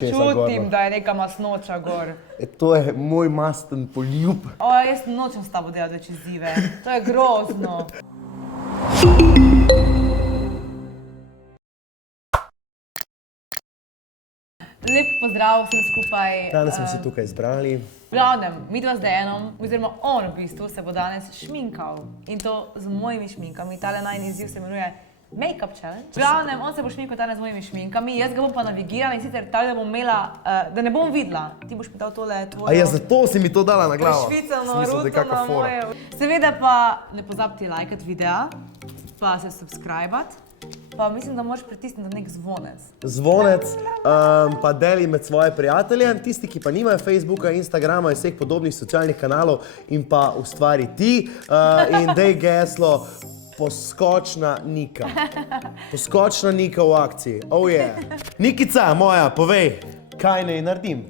Čutim, da je neka masnoča gor. To je moj masten poljub. Jaz nočem s tabo delati več izzive. To je grozno. Lep pozdrav vsem skupaj. Danes smo se tukaj zbrali. V glavnem, midva z Dejanom, oziroma on v bistvu se bo danes šminkal. In to z mojimi šminkami. Tale najni izziv se imenuje Make-up Challenge. V glavnem, on se bo šminkal danes z mojimi šminkami, jaz ga bom pa navigirala in sicer tako, da bom imela, da ne bom videla. Ti boš mi dal tole tvojo... A ja, zato si mi to dala na glavo. Švicano, ruto na moje. Seveda pa ne pozabiti lajkati videa, pa se subscribat. Pa mislim, da moraš pritisniti nek zvonec. Zvonec, pa deli med svoje prijatelje, tisti, ki pa nimajo Facebooka, Instagrama in vseh podobnih socialnih kanalov in pa ustvari ti in dej geslo Poskočna Nika. Poskočna Nika v akciji. Oh yeah. Nikica moja, povej, kaj naj naredim?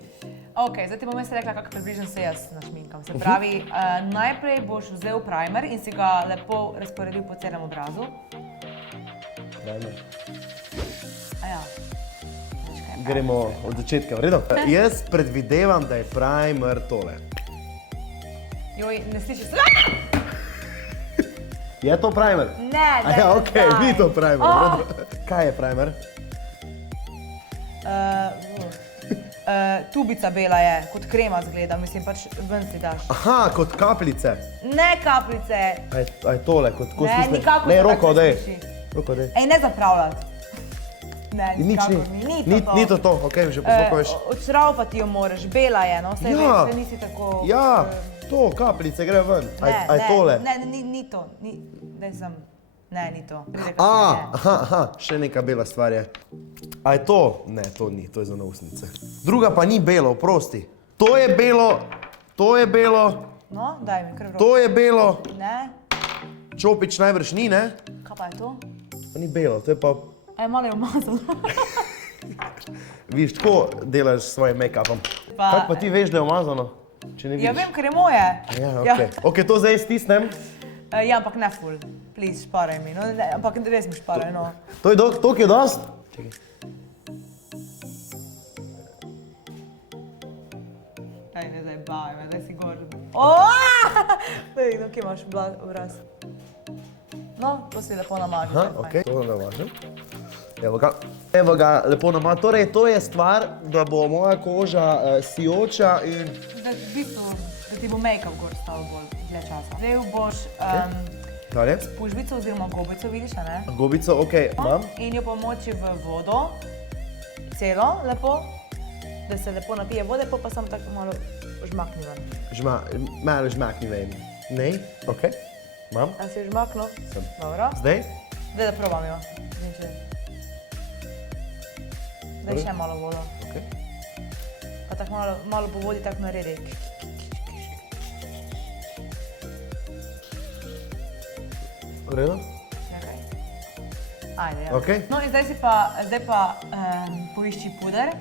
Ok, zdaj ti bom jaz rekla, kako približno se jaz našminkam. Se pravi, najprej boš vzel primer in si ga lepo razporedil po celem obrazu. Aja. Gremo od začetka, v redu? Jaz predvidevam, da je primer tole. Joj, ne slišiš se? Je to primer? Ne, ne, ja, okej, ni to primer, v redu. Kaj je primer? Tubica bela je, kot krema zgleda, mislim, pač ven si daš. Aha, kot kapljice. Ne kapljice. A je tole, kot ko stisne? Ne, nikako ne, se roko, tako dej. sliši. Roko, dej. Ej, ne zapravljati. Ne, Nič ni. Ni to to, okej, že poslukaš. Odšraufati jo moraš, bela je, no, saj veš, da nisi tako... Ja, to, kapljice gre ven. A je tole? Ne, ni to, daj sem... Ne, ni to. Aha, še neka bela stvar je. A je to? Ne, to ni, to je za na usnice. Druga pa ni belo, oprosti. To je belo, to je belo. No, daj mi kar v roko. To je belo. Ne. Čopič najbrž ni, ne? Kaj pa je to? Pa ni belo, to je pa... Malo je umazano. Viš, tako delaš s svojim make-upom. Kako pa ti veš, da je umazano? Če ne vidiš? Ja, vem, ker je moje. Ja, okej. Okej, to zdaj stisnem. Ja, ampak ne ful. Please, šparaj mi. Ampak res mi šparaj, no. To je toliko je dost? Čekaj. Aj, ne zajebavaj me, daj si gor. Daj, no, kje imaš obraz? No, to si lepo namažeš. Aha, okej, to namažem. Evo ga, lepo namažem. Torej, to je stvar, da bo moja koža sijoča in... Da v bistvu, da ti bo make-up gor stal bolj dlje časa. Zdaj boš spužvico oziroma gobico, vidiš, a ne? Gobico, okej, imam. In jo pomoči v vodo, celo, lepo, da se lepo napije vode, pa samo tako malo žmakni ven. Malo žmakni ven. Ne, okej, imam. A si žmaknil? Sem. Dobro. Zdaj? Zdaj da probam jo. Daj še malo vodo. Okej. Pa tako malo po vodi tako naredi. V redu? Nekaj. Ajde, ja. Okej. No in zdaj pa poišči puder.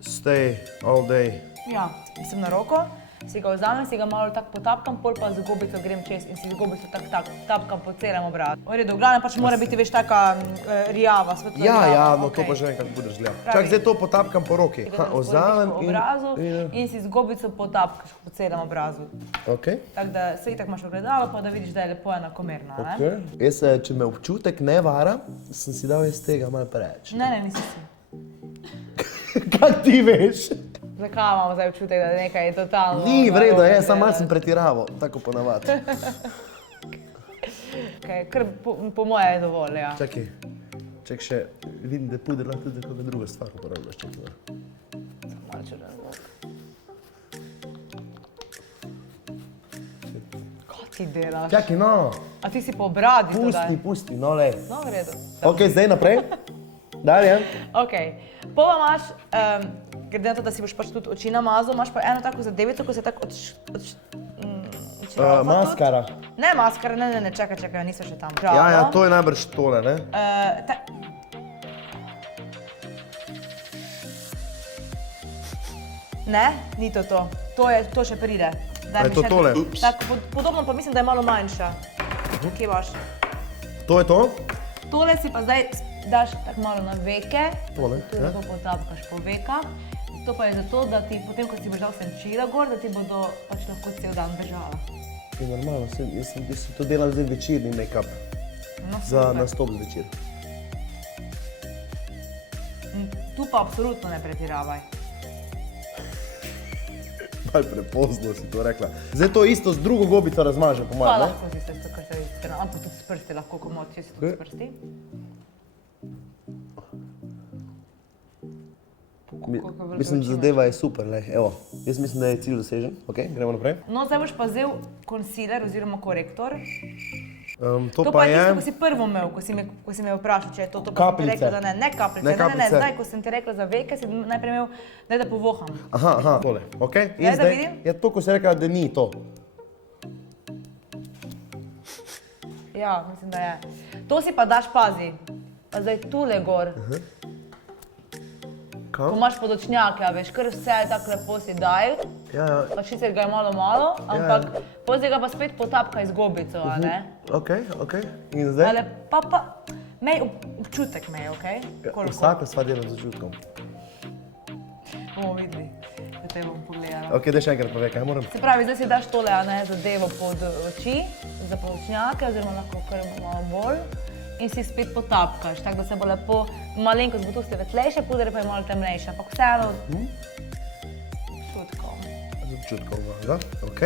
Stay all day. Ja, mislim na roko. Si ga vzamem, si ga malo tako potapkam, pol pa z gobico grem čez in si z gobico tako tapkam po celem obrazu. V redu, v glavnem pač mora biti veš taka rjava, svetlo rjava. Ja, no to pa že vem, kako budeš gledal. Čak, zdaj to potapkam po roki. Vzamem in si z gobico potapkaš po celem obrazu. Okej. Tako da se itak imaš ogledalo, pa da vidiš, da je lepo enakomerno, ne? Okej. Jaz, če me občutek ne vara, sem si dal jaz tega malo preveč. Ne, nisi si. Kaj ti veš? Zakaj imamo zdaj občutek, da nekaj je totalno... Ni, v redu, samo malo sem pretiraval, tako ponavad. Kar po moje je dovolj, ja. Čakaj, še vidim, da puder lahko tudi kakšna druga stvar uporabljaš, čakaj. Samo malo črnen zvok. Kaj ti delaš? Čakaj, no. A ti si po bradi to daj? Pusti, no lej. No, v redu. Ok, zdaj naprej. Dalje. Ok, pova imaš, glede na to, da si boš pač tudi oči namazal, imaš pa eno tako zadevico, ko se tako odšraufa. Maskara. Ne maskara, ne, čakaj, nisem še tam. Ja, to je najbrž tole, ne? Ne, ni to to. To še pride. A je to tole? Podobno pa mislim, da je malo manjša. Kje imaš? To je to? Tole si pa zdaj daš tako malo na veke, Tole, tu ja. lahko potapkaš po vekah. To pa je zato, da ti potem, ko si boš dal senčila gor, da ti bodo pač lahko cel dan držala. Je normalno, jaz sem to delal zdaj večerni make-up No, za super. nastop zvečer. Tu pa absolutno ne pretiravaj. Malo prepozno si to rekla. Zdaj to isto z drugo gobico razmažem, po Pa mojem, ne? lahko si se kar se vidi, ampak tudi s prsti lahko komot, če si tudi s prsti. Mislim, da zadeva je super, lej. Evo, jaz mislim, da je cilj dosežen. Ok, gremo naprej. No, zdaj boš pa vzel concealer oziroma korektor. To To pa pa je tisto, je... ko si prvo imel, ko si me vprašal, če je to, to pa sem ti Kapljice. rekla, da ne, ne kapljice, Ne ne, kapljice. zdaj, ko sem ti rekla za veke, si najprej imel, da povoham. Aha, tole, ok. In Daj, da zdaj vidim. je to, ko si rekla, da ni to. Ja, mislim, da je. To si pa daš, pazi, pa zdaj tule gor, ko Kam? imaš podočnjake, a veš, kar vse tako lepo si daj, Ja, pa sicer ga je malo, ampak pozdaj ga pa spet potapkaj z gobico, a ne? ok. In zdaj? Ale pa, mej občutek mej, okej? Koliko? Vsako sva delala z občutkom. Bomo videli, da te bom pogledala. Ok, daj še enkrat povej, kaj moram. Se pravi, zdaj si daš tole, a ne, zadevo pod oči, za podočnjake, oziroma lahko kar malo bolj. In si spet potapkaš, tako da se bo lepo, malenkost bo tu svetlejše, puder pa je malo temnejše, ampak vseeno občutkom. Z občutkom, da? Ok.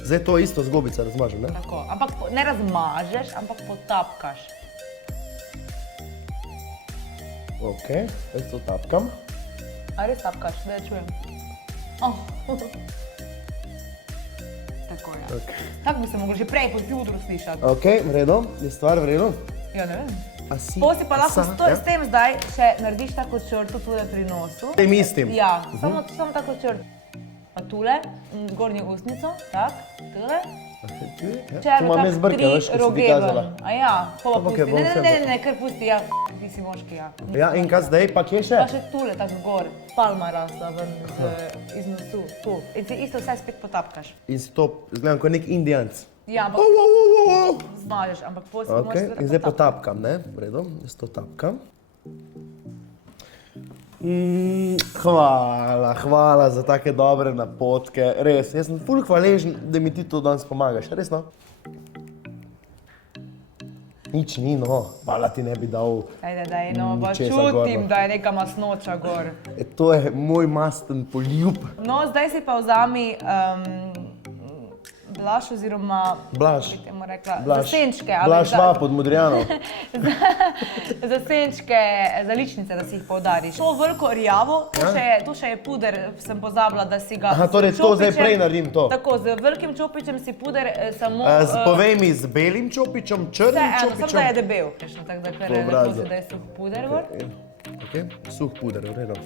Zdaj to isto z gobico razmažem, ne? Tako, ampak ne razmažeš, ampak potapkaš. Ok, zdaj to tapkam. A res tapkaš, da ja čujem? Oh. Tako je. Ok. Tako bi se moglo že prej po jutru slišati. Ok, v redu, je stvar v redu. Ja, ne vem. A si... To si pa lahko ja? s tem zdaj še narediš tako črto tule pri nosu. Tem istim? Ja, samo tako črto. Pa tule, zgornjo ustnico, tak, tule. Tu imam jaz brke, veš, ko si ti kazala. A ja, pa Ok, pusti. bom vse Ne, kar pusti, ja, ti si moški, ja. Ja, in kaj zdaj, pa kje še? Pa še tule, tako gor, palma rasla ven iz nosu, tu. In si isto vse spet potapkaš. In si to, izgledam kot nek indijanc. Ja, ampak Wow. zmažeš, ampak potem Ok, moraš in zdaj potapkam, ne? V redu, jaz to tapkam. Hvala za take dobre napotke, res. Jaz sem ful hvaležen, da mi ti to danes pomagaš, resno. Nič ni, no, hvala ti ne bi dal. Daj, no, pa ničesar gor, čutim, no. da je neka masnoča gor. To je moj masten poljub. No, zdaj si pa vzami blaž oziroma, Blaž. bi temu rekla, zasenčke. a Blaž veš, da- Vap od Modrijanov. Zasenčke, zaličnice, da si jih poudariš. To veliko rjavo, to še je puder, sem pozabila, da si ga... Aha, torej s to zdaj čopičem- prej naredim to. Tako, z velikim čopičem si puder samo... Povej mi, z belim čopičem, črnim Vseeno, samo da je čopičem. debel. Tako da kar Po lepo obrazu. si, da je suh puder gor. Ok, suh puder, v redu.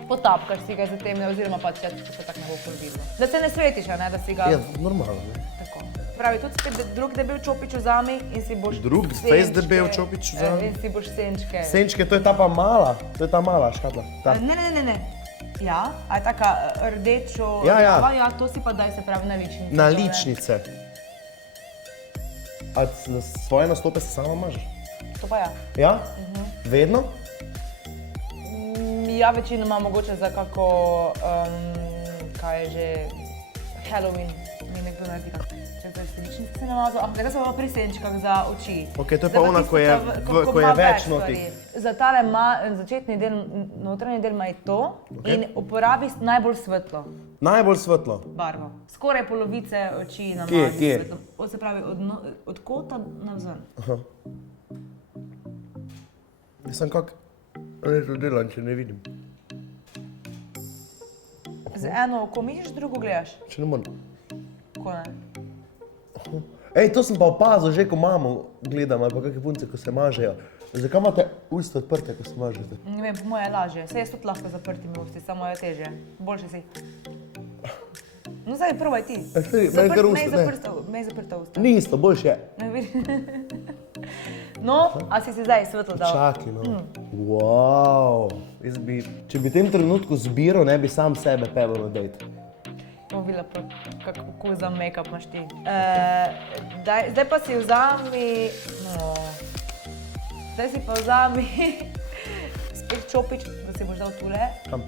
Potapkaš si ga za tem, oziroma pač če se tako ne bo pol videlo. Da se ne svetiš, a ne, da si ga... Ja, normalno, ne. Tako. Pravi, tudi spet drug debel čopič vzami in si boš... Drug, senčke, fejst debel čopič vzami? In si boš senčke. Senčke, to je ta pa mala, to je ta mala škatla. Ta. Ne. Ja, a je taka rdečo... Ja. Ja, to si pa daj, se pravi, na ličnice. Na ličnice. A za svoje nastope se sama mažeš? To pa ja. Ja? Vedno? Ja, večinoma mogoče za kako, kaj je že, Halloween mi nekdo naredi, če zdaj si ličnice se namazal, ampak tega sem pa pri senčkah za oči. Ok, to je Zdaj pa ona, tisto, ko je ima več stvari. notih. Za tale začetni del, notranji del ima to in uporabi najbolj svetlo Najbolj svetlo. barvo. Skoraj polovice oči Kje, namazi kje? svetlo. Se pravi, od kota navzven. Jaz sem kak režo delan, če ne vidim. Z eno oko mišiš, drugo gledaš. Če ne morem. Ko ne. Ej, to sem pa opazil že, ko mamo gledam, ali pa kakšne punce, ko se mažejo. Zakaj imate usta odprte, ko se mažete? Ne vem, po moje je lažje. Saj jaz tudi lahko zaprtimi usti, samo je težje. Boljše si. No zdaj, probaj ti. saj, meni kar usta, ne. Mej zaprta usta. Ni isto, boljše je. Ne vidim. No, a si zdaj svetlo dal? Čakaj, no. Wow. Če bi v tem trenutku zbiral, ne bi sam sebe peval na dejt. Bomo videla, kako za make-up imaš ti. Zdaj pa si vzami... No, Zdaj si pa vzami spet čopič, da si boš dal tule. Kam?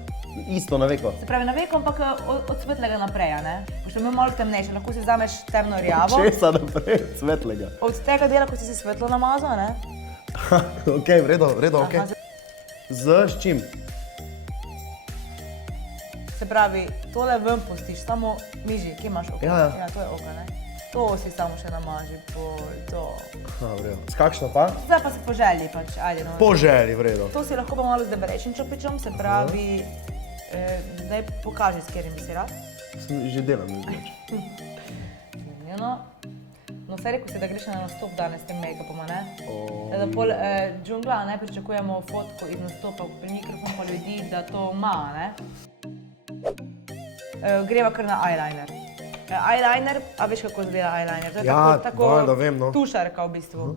Isto na veko. Se pravi na veko, ampak od svetlega naprej, ne? Boš imel malo temnejše, lahko si vzameš temno rjavo. Česa naprej? Svetlega. Od tega dela, ko si si svetlo namazal, ne? Ok, v redu, ok. Aha, Z čim? Se pravi, tole ven pustiš, samo miži, kje imaš oko? Ja. Ja, to je oko, ne? To si samo še namaži, to. Aha, v redu. S kakšno pa? Zdaj pa se po želji pač, ajde no. Po želji, v redu. To si lahko pa malo z debelejšim čopičem, se pravi, zdaj pokaži, s katerim bi si rad. Sem že delam, ne znaš. Zanimljivo. No, vse rekel si, da greš na nastop danes s tem make-upom, ne? Da pol džungla, ne, pričakujemo fotko iz nastopa pri mikrofon pa ljudi, da to ima, ne? Greva kar na eyeliner. Eyeliner, a veš kako izgleda eyeliner? To je Ja, tako valjda vem, no. tušarka v bistvu.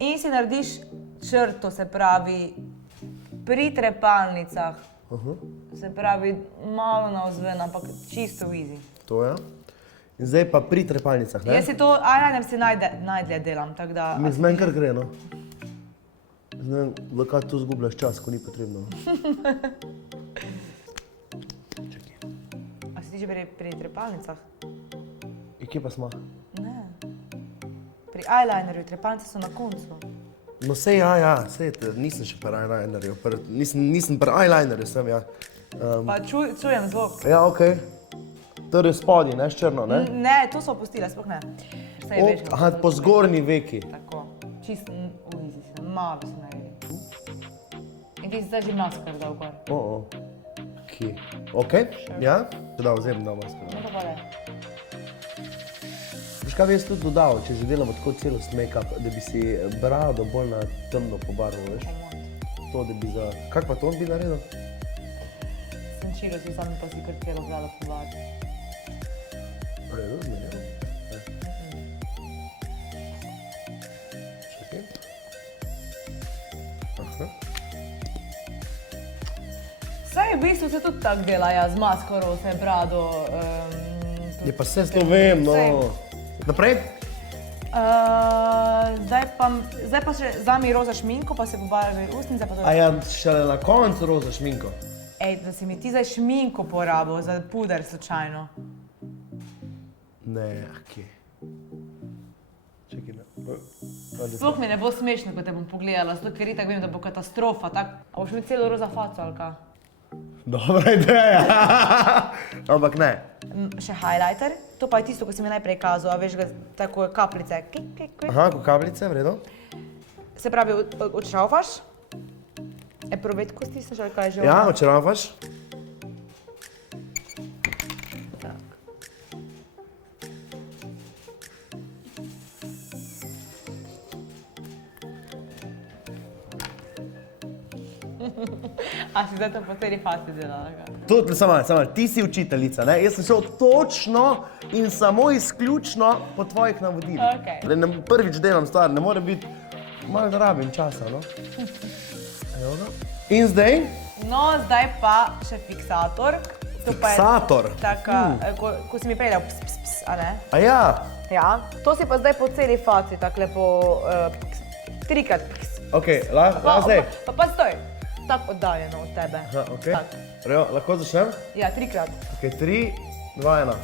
In si narediš črto, se pravi, pri trepalnicah. Se pravi, malo navzven, ampak čisto easy. To je. In zdaj pa pri trepalnicah, ne? Jaz si to eyeliner si najdlje delam, tako da... Z meni kar gre, no. Ne vem, zakaj tu zgubljaš čas, ko ni potrebno. A si ti že pri trepalnicah? In kje pa smo? Ne. Pri eyelinerju, trepalnice so na koncu. No sej, ja, sej, nisem še pri eyelinerju, nisem pri eyelinerju, sem, ja. Pa čujem zvok. Ja, okej. Torej spodnji, ne, s črno, ne? Ne, to so opustila, sploh ne. Saj veš, kako Aha, to po zgleda. zgornji veki. Tako, čisto v easy si, malo so naredi. In ti si zdaj že maskar dal gor. Kje? Okej, ja? Da, vzem, da maskaro. No, pa le. Veš kaj bi jaz tudi dodal, če že delamo tako celost make-up, da bi si brado bolj na temno pobarval, veš? To, da bi za... Kak pa ton bi naredil? Senčilo si sami pa si kar celo brado pobaril. V redu, zmerjamo. Čakaj. Aha. Saj v bistvu se tudi tako dela, ja, z maskaro, vse brado. Je pa vse to vem, no. Naprej? Zdaj pa še vzami roza šminko, pa se pobarvaj ustnice, pa to... A ja, šele na koncu roza šminko. Ej, da si mi ti zdaj šminko porabil za puder slučajno. Ne, kje? Čekaj, ne. Sploh mi ne bo smešno, ko te bom pogledala, zato ker itak vem, da bo katastrofa, tak? A boš mi celo roza faco ali kaj? Dobra ideja. Ampak ne. Še highlighter, to pa je tisto, ko si mi najprej kazal, a veš ga tako kapljice. Aha, ko kapljice, v redu. Se pravi, odšraufaš, provet, ko stisneš ali kaj že? Ja, očaravaš. A si zdaj to po celi faci delala? Tudi, samo, ti si učiteljica, ne? Jaz sem šel točno in samo izključno po tvojih navodilih. Okej. Prvič delam stvar, ne more biti, malo da rabim časa, no? Evo ga. In zdaj? No, zdaj pa še fiksator. To pa je Fiksator? taka, ko si mi prej dal ps, ps, ps, a ne? A ja. Ja, to si pa zdaj po celi faci, tako lepo, trikrat ps. Okej, lahko zdaj. Pa stoj, tako oddaljeno od tebe. Aha, okej. Tak. Rejo, lahko začnem? Ja, trikrat. Okej, 3, 2, 1.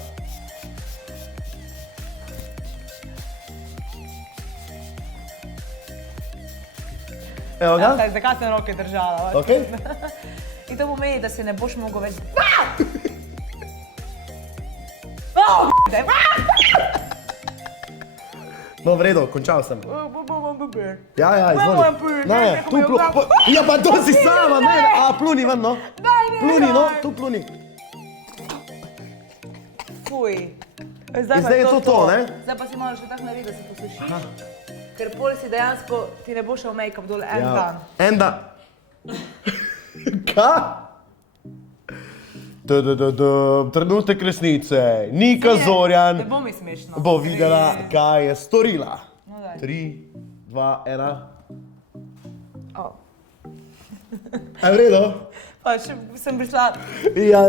Evo ga. Ja, zakaj sem roke držala? Okej. In to pomeni, da se ne boš mogel več... No, v redu, končal sem. Papir. Ja, izvoli. moram piti, Ne, nekaj tu mi je pluni. v glavu. Ja, pa to si sama, ne. A, pluni ven, no. Daj, ne, Pluni, no, daj. tu pluni. Fuj. In zdaj je to, ne? Zdaj pa si malo še tako naredi, da se posušiš. Ker pol si dejansko, ti ne bo šel make-up dol en dan. En dan. Kaj? Trenutek resnice. Nika Zorjan Ne bo mi smešno. bo videla, kaj je storila. No, daj. 3, 2, 1. Oh. A v redu? Pa še sem prišla... Ja,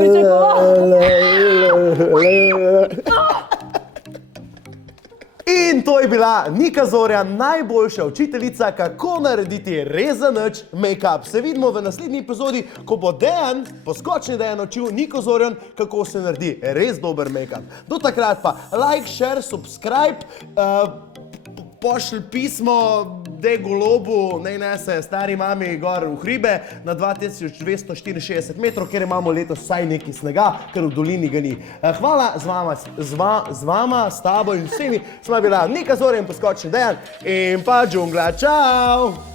In In to je bila Nika Zorjan, najboljša učiteljica, kako narediti res za nič make-up. Se vidimo v naslednji epizodi, ko bo Dejan, poskočni Dejan, naučil Niko Zorjan, kako se naredi res dober make-up. Do takrat pa like, share, subscribe, pošlj pismo, dej golobu, naj nese stari mami gor v hribe na 2264 metrov, kjer imamo letos vsaj nekaj snega, ker v dolini ga ni. Hvala z vama, s tabo in vsemi, smo bila Nika Zorjan, poskočni Dejan in pa džungla. Čau!